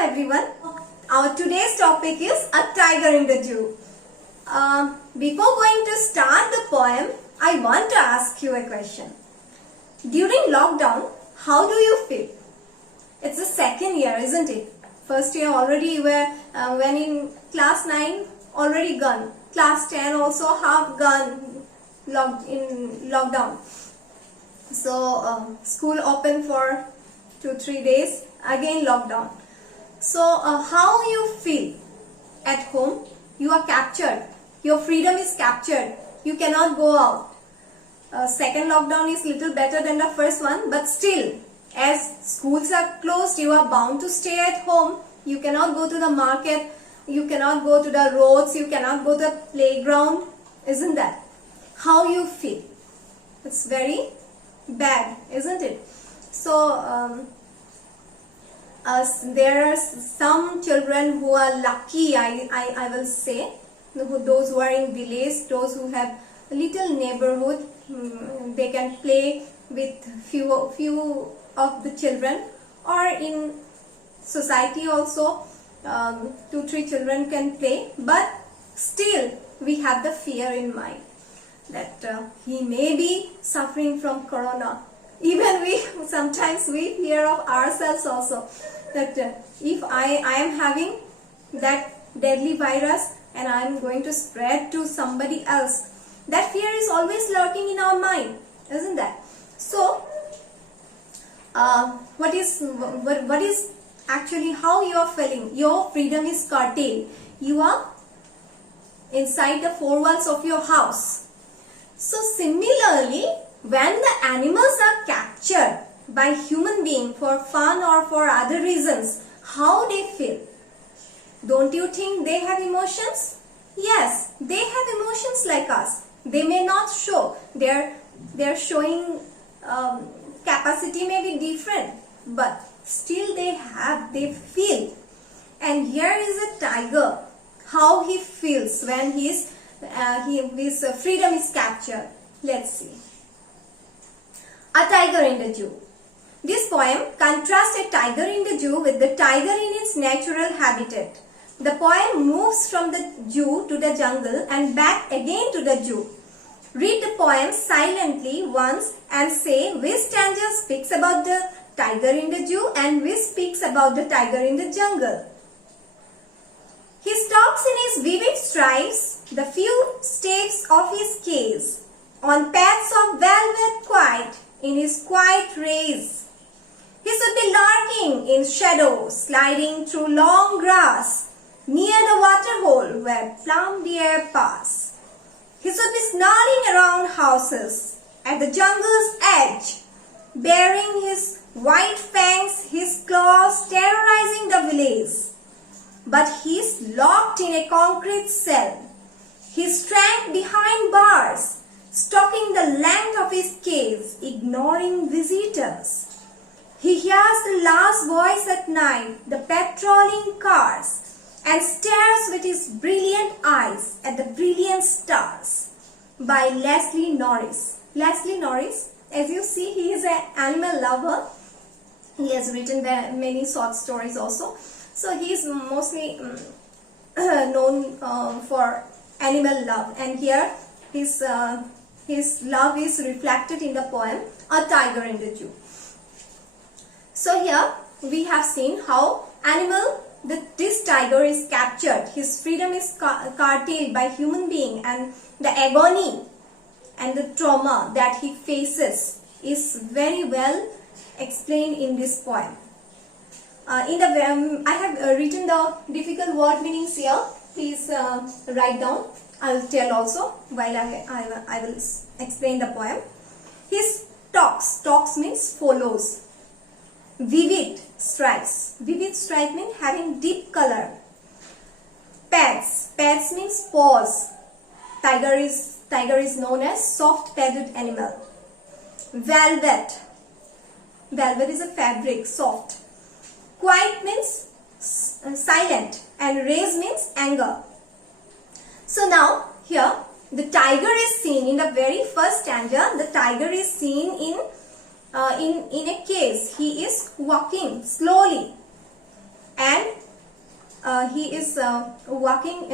everyone. Our today's topic is A Tiger in the Zoo. Before going to start the poem, I want to ask you a question. During lockdown, how do you feel? It's the second year, isn't it? First year already you were, when in class 9, already gone. Class 10 also half gone in lockdown. So school open for 2-3 days, again lockdown. So how you feel at home? You are captured. Your freedom is captured. You cannot go out. Second lockdown is little better than the first one, but still, as schools are closed, you are bound to stay at home. You cannot go to the market. You cannot go to the roads. You cannot go to the playground. Isn't that? How you feel? It's very bad, isn't it? So there are some children who are lucky, I will say, those who are in village, those who have a little neighborhood, they can play with few of the children, or in society also 2-3 children can play, but still we have the fear in mind that he may be suffering from corona. Even sometimes we fear of ourselves also, that if I am having that deadly virus and I am going to spread to somebody else, that fear is always lurking in our mind, isn't that? So what is actually how you are feeling? Your freedom is curtailed. You are inside the four walls of your house. So similarly, when the animals are captured by human being for fun or for other reasons, how they feel? Don't you think they have emotions? Yes, they have emotions like us. They may not show. Their showing capacity may be different, but still they feel. And here is a tiger, how he feels when his freedom is captured. Let's see. A Tiger in the Zoo. This poem contrasts a tiger in the zoo with the tiger in its natural habitat. The poem moves from the zoo to the jungle and back again to the zoo. Read the poem silently once and say which stanza speaks about the tiger in the zoo and which speaks about the tiger in the jungle. He stalks in his vivid stripes the few steps of his cage, on paths of velvet quiet, in his quiet race. He should be lurking in shadow, sliding through long grass, near the waterhole where plum deer pass. He should be snarling around houses, at the jungle's edge, baring his white fangs, his claws terrorizing the village. But he is locked in a concrete cell. He is trapped behind bars, stalking the length of his cage, ignoring visitors. He hears the last voice at night, the patrolling cars, and stares with his brilliant eyes at the brilliant stars. By Leslie Norris. Leslie Norris, as you see, he is an animal lover. He has written many short stories also. So he is mostly known for animal love, and here his love is reflected in the poem A Tiger in the Zoo. So here we have seen how this tiger is captured. His freedom is curtailed by human being, and the agony and the trauma that he faces is very well explained in this poem. I have written the difficult word meanings here. Please write down. I will tell also while I will explain the poem. His talks means follows. Vivid stripes. Vivid stripe means having deep color. Pads means paws. Tiger is known as soft padded animal. Velvet is a fabric, soft. Quiet means silent, and raise means anger. So now here the tiger is seen in the very first stanza. The tiger is seen in a case. He is walking slowly, and he is walking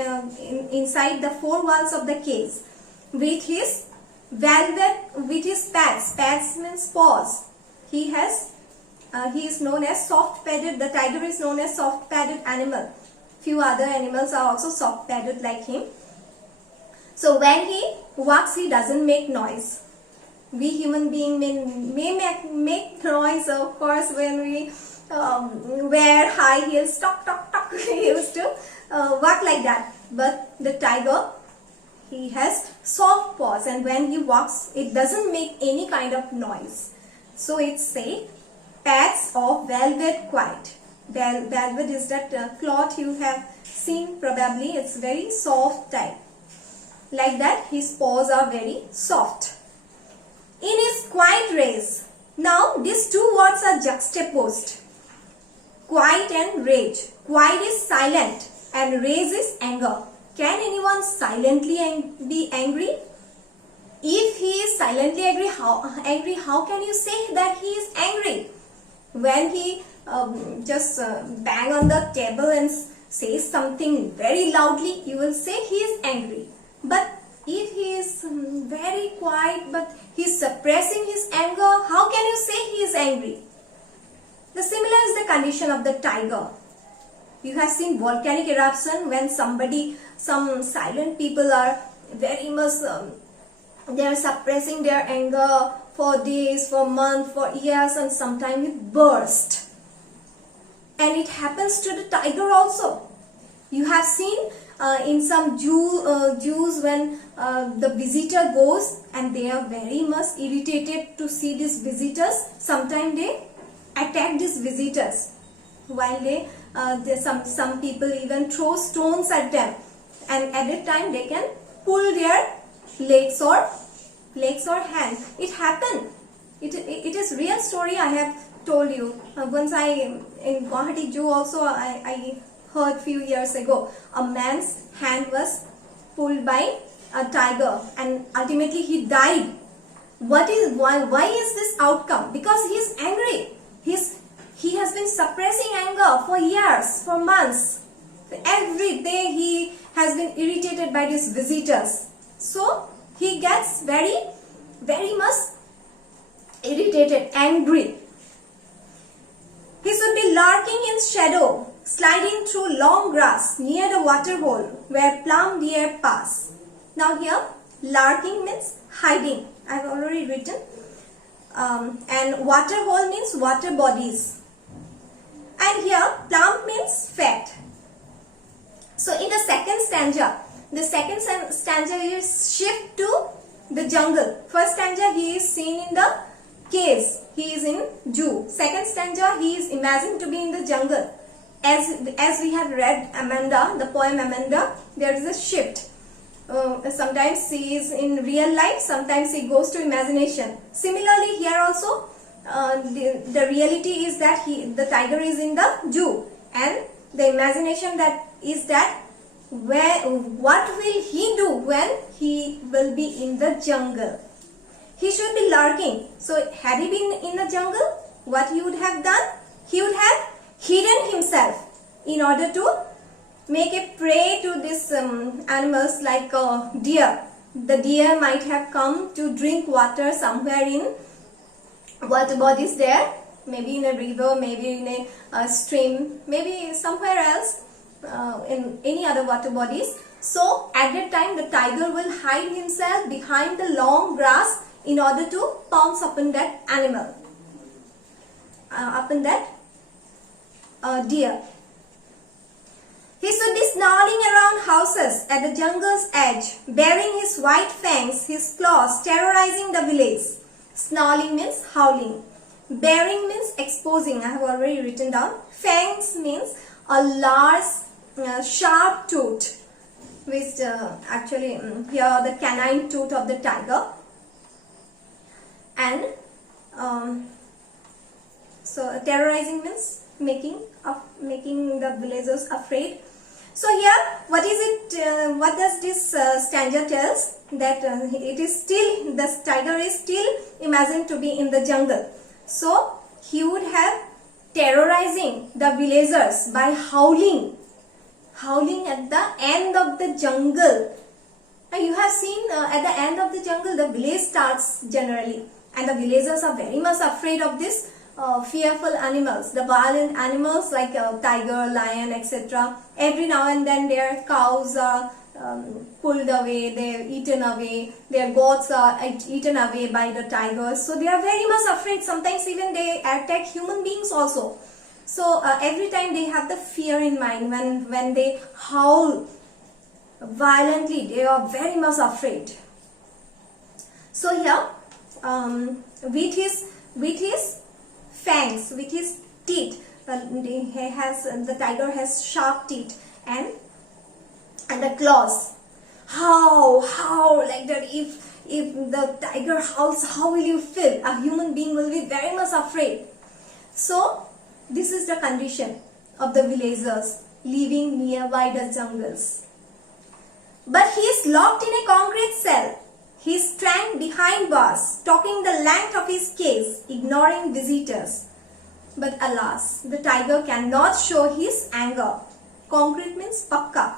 inside the four walls of the cage with his pads. Pads means paws. He is known as soft padded. The tiger is known as soft padded animal. Few other animals are also soft padded like him. So when he walks, he doesn't make noise. We human beings may make noise, of course, when we wear high heels, tock tock tock. He used to walk like that. But the tiger, he has soft paws, and when he walks, it doesn't make any kind of noise. So it's say pads of velvet quiet. Velvet is that cloth you have seen probably. It's very soft type. Like that, his paws are very soft. In his quiet race. Now these two words are juxtaposed. Quiet and rage. Quiet is silent and rage is anger. Can anyone silently be angry? If he is silently angry, how can you say that he is angry? When he just bang on the table and says something very loudly, you will say he is angry. But if he is very quiet but he is suppressing his anger, how can you say he is angry? The similar is the condition of the tiger. You have seen volcanic eruption when some silent people are very much, they are suppressing their anger for days, for months, for years, and sometimes it bursts. And it happens to the tiger also. You have seen in some zoos when the visitor goes and they are very much irritated to see these visitors. Sometimes they attack these visitors, while some people even throw stones at them, and at that time they can pull their legs or hands. It happened. It is real story I have told you. Once in Guwahati Zoo also I heard few years ago, a man's hand was pulled by a tiger and ultimately he died. Why is this outcome? Because he is angry. He has been suppressing anger for years, for months. Every day he has been irritated by these visitors. So he gets very much irritated, angry. He should be lurking in shadow, sliding through long grass near the water hole where plum deer pass. Now here, lurking means hiding. I have already written. And water hole means water bodies. And here, plum means fat. So in the second stanza is shift to the jungle. First stanza he is seen in the caves. He is in zoo. Second stanza he is imagined to be in the jungle. As we have read Amanda, the poem Amanda, there is a shift. Sometimes he is in real life, sometimes he goes to imagination. Similarly here also the reality is that the tiger is in the zoo, and the imagination what will he do when he will be in the jungle? He should be lurking. So had he been in the jungle, what he would have done? He would have hidden himself in order to make a prey to these animals like deer. The deer might have come to drink water somewhere in water bodies there, maybe in a river, maybe in a stream, maybe somewhere else, in any other water bodies. So at that time the tiger will hide himself behind the long grass in order to pounce upon that animal, upon that deer. He should be snarling around houses at the jungle's edge, baring his white fangs, his claws, terrorizing the village. Snarling means howling. Baring means exposing. I have already written down. Fangs means a large, sharp tooth, which actually here the canine tooth of the tiger. And so terrorizing means making the villagers afraid. So here, what is it? What does this stanza tells? That it is still, the tiger is still imagined to be in the jungle. So he would have terrorizing the villagers by howling howling at the end of the jungle. Now you have seen at the end of the jungle the village starts generally, and the villagers are very much afraid of this fearful animals, the violent animals like tiger, lion, etc. Every now and then their cows are pulled away, they are eaten away, their goats are eaten away by the tigers. So they are very much afraid. Sometimes even they attack human beings also. So every time they have the fear in mind when they howl violently, they are very much afraid. So here with his fangs, with his teeth, the tiger has sharp teeth and the claws. Howl like that. If the tiger howls, how will you feel? A human being will be very much afraid. So this is the condition of the villagers living nearby the jungles. But he is locked in a concrete cell. He is trapped behind bars, talking the length of his cage, ignoring visitors. But alas, the tiger cannot show his anger. Concrete means pakka.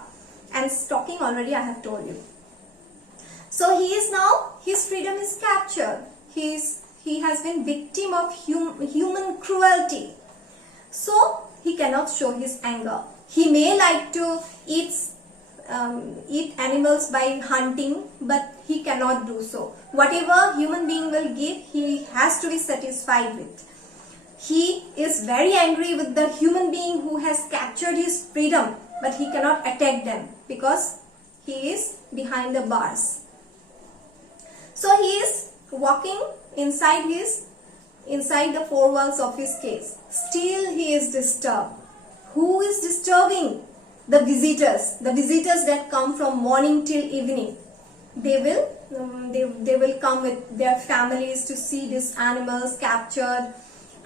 And stalking already I have told you. So he is now, his freedom is captured. He has been victim of human cruelty. So he cannot show his anger. He may like to eat animals by hunting, but he cannot do so. Whatever human being will give, he has to be satisfied with. He is very angry with the human being who has captured his freedom, but he cannot attack them because he is behind the bars. So he is walking inside the four walls of his cage. Still he is disturbed. Who is disturbing? The visitors that come from morning till evening. They will come with their families to see these animals captured,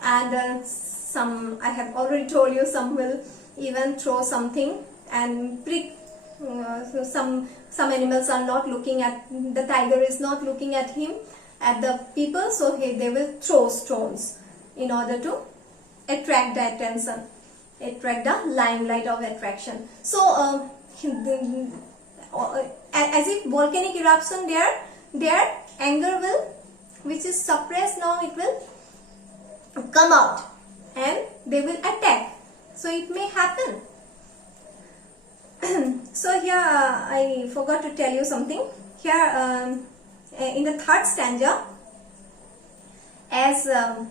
and some, I have already told you, some will even throw something and prick. So some animals are not looking at, the tiger is not looking at him, at the people, so they will throw stones in order to attract the attention, attract the limelight of attraction. So as if volcanic eruption, their anger will, which is suppressed now, it will come out and they will attack. So it may happen. So here I forgot to tell you something. Here in the third stanza, as the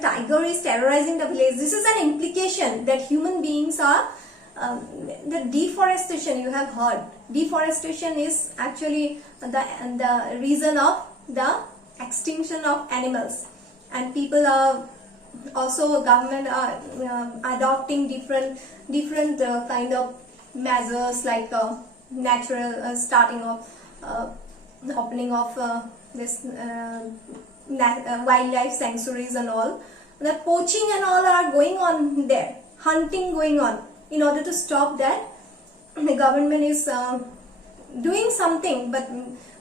tiger is terrorizing the village, this is an implication that human beings are the deforestation. You have heard deforestation is actually the reason of the extinction of animals, and people are also, government are adopting different kind of measures like natural starting of opening of this wildlife sanctuaries and all. The poaching and all are going on there, hunting going on. In order to stop that, the government is doing something, but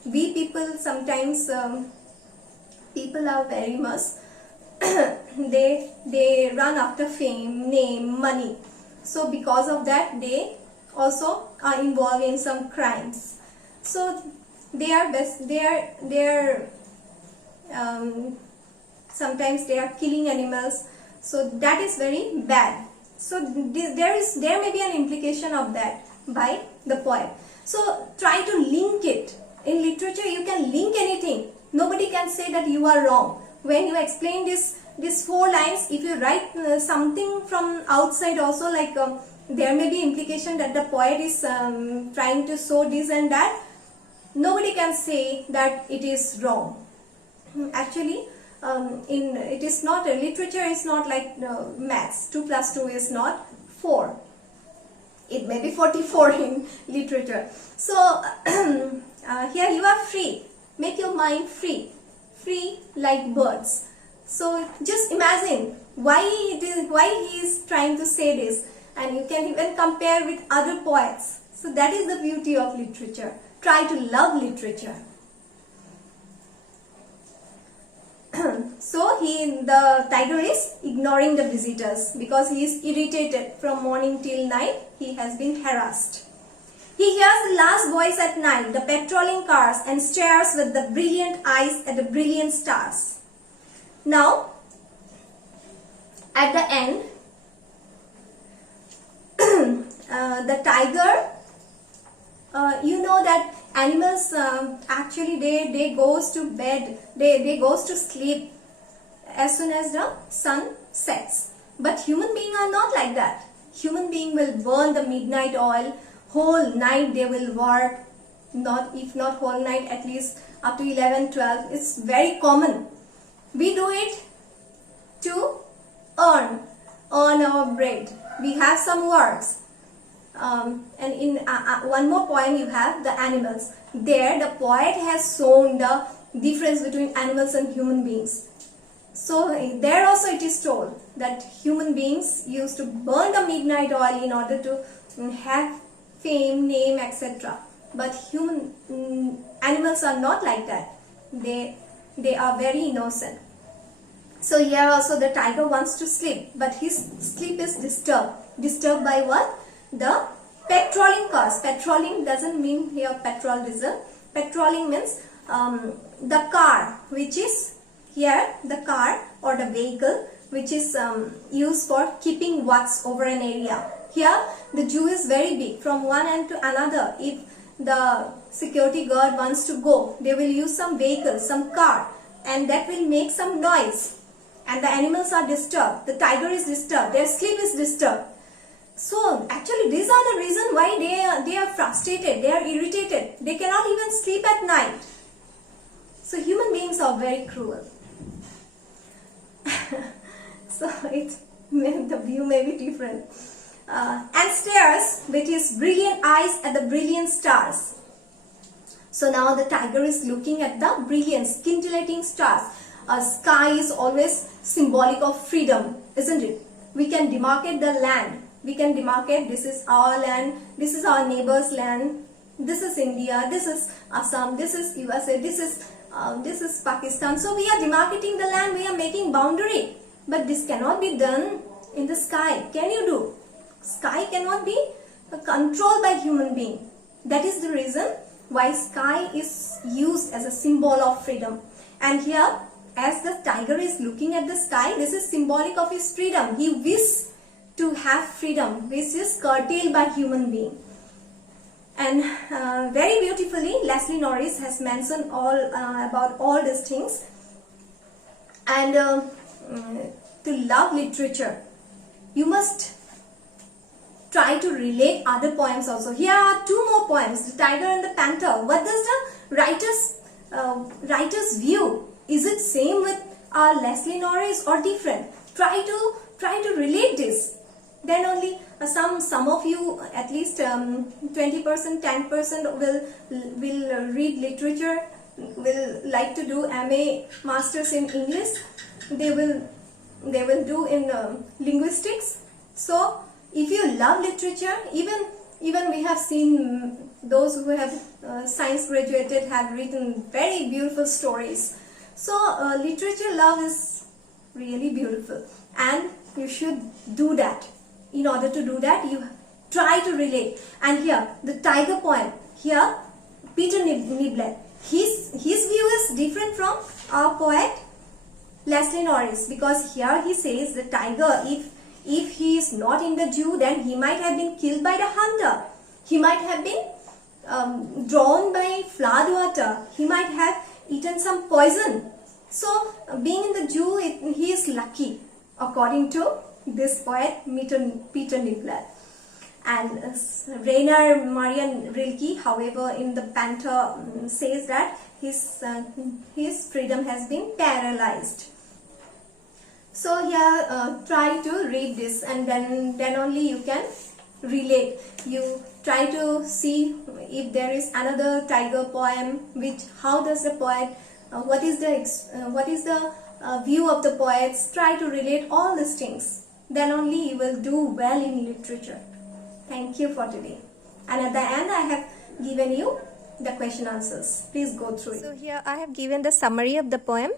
we people sometimes people are very much they run after fame, name, money. So because of that, they also are involved in some crimes. So they are sometimes they are killing animals. So that is very bad. So there may be an implication of that by the poet. So try to link it. In literature, you can link anything. Nobody can say that you are wrong. When you explain these four lines, if you write something from outside also, like there may be implication that the poet is trying to show this and that, nobody can say that it is wrong. Actually, it is not, literature is not like maths. 2 plus 2 is not 4. It may be 44 in literature. So here you are free. Make your mind free like birds. So just imagine why he is trying to say this, and you can even compare with other poets. So that is the beauty of literature. Try to love literature. So the tiger is ignoring the visitors because he is irritated from morning till night. He has been harassed. He hears the last voice at night, the patrolling cars, and stares with the brilliant eyes at the brilliant stars. Now, at the end, the tiger, you know that animals actually they goes to bed, they goes to sleep as soon as the sun sets. But human beings are not like that. Human being will burn the midnight oil. Whole night they will work, if not whole night, at least up to 11, 12. It's very common. We do it to earn our bread. We have some works. And in one more poem you have the animals. There the poet has shown the difference between animals and human beings. So there also it is told that human beings used to burn the midnight oil in order to have fame, name, etc. But animals are not like that. They are very innocent. So here also the tiger wants to sleep, but his sleep is disturbed. Disturbed by what? The patrolling cars. Patrolling doesn't mean here petrol, diesel. Patrolling means the car, which is here the car or the vehicle which is used for keeping watch over an area. Here the zoo is very big, from one end to another. If the security guard wants to go, they will use some vehicle, some car, and that will make some noise, and the animals are disturbed. The tiger is disturbed, their sleep is disturbed. So actually these are the reason why they are frustrated, they are irritated, they cannot even sleep at night. So human beings are very cruel. So the view may be different. And stares with his brilliant eyes at the brilliant stars. So now the tiger is looking at the brilliant, scintillating stars. Sky is always symbolic of freedom, isn't it? We can demarcate the land. We can demarcate, this is our land, this is our neighbor's land, this is India, this is Assam, this is USA, this is Pakistan. So we are demarcating the land, we are making boundary. But this cannot be done in the sky. Can you do? Sky cannot be controlled by human being. That is the reason why sky is used as a symbol of freedom. And here, as the tiger is looking at the sky, this is symbolic of his freedom. He wishes to have freedom, which is curtailed by human being. And very beautifully, Leslie Norris has mentioned about all these things. And to love literature, you must try to relate other poems also. Here are two more poems, The Tiger and the Panther. What does the writer's view? Is it same with Leslie Norris or different? Try to relate this. Then only some of you, at least 20%, 10% will read literature, will like to do MA Masters in English. They will do in linguistics. So if you love literature, even we have seen those who have science graduated have written very beautiful stories. So literature love is really beautiful, and you should do that. In order to do that, you try to relate. And here the tiger poem, here Peter Niblet, his view is different from our poet Leslie Norris, because here he says the tiger, if he is not in the zoo, then he might have been killed by the hunter. He might have been drawn by flood water. He might have eaten some poison. So being in the zoo, he is lucky, according to this poet Peter Niblet. And Rainer Marian Rilke, however, in the Panther says that his freedom has been paralyzed. So here try to read this, and then only you can relate. You try to see if there is another tiger poem, how does the poet, what is the view of the poets. Try to relate all these things. Then only you will do well in literature. Thank you for today. And at the end I have given you the question answers. Please go through it. So here I have given the summary of the poem.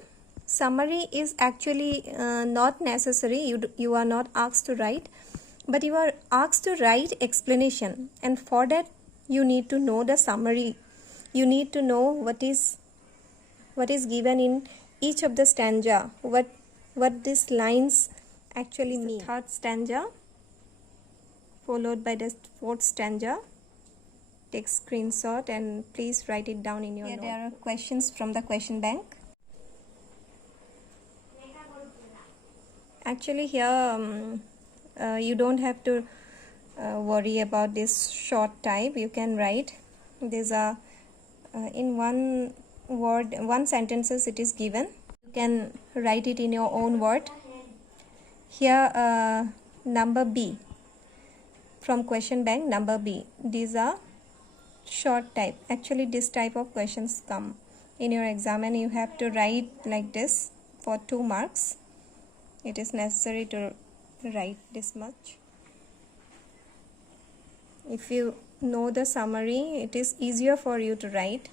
summary is actually not necessary. You are not asked to write, but you are asked to write explanation, and for that you need to know the summary. You need to know what is given in each of the stanza, what these lines actually mean. Third stanza followed by the fourth stanza. Take screenshot and please write it down in your note. There are questions from the question bank. Actually here you don't have to worry about this short type. You can write, these are in one word, one sentences it is given. You can write it in your own word. Here number B from question bank, number B, these are short type. Actually this type of questions come in your exam and you have to write like this for 2 marks. It is necessary to write this much. If you know the summary, it is easier for you to write.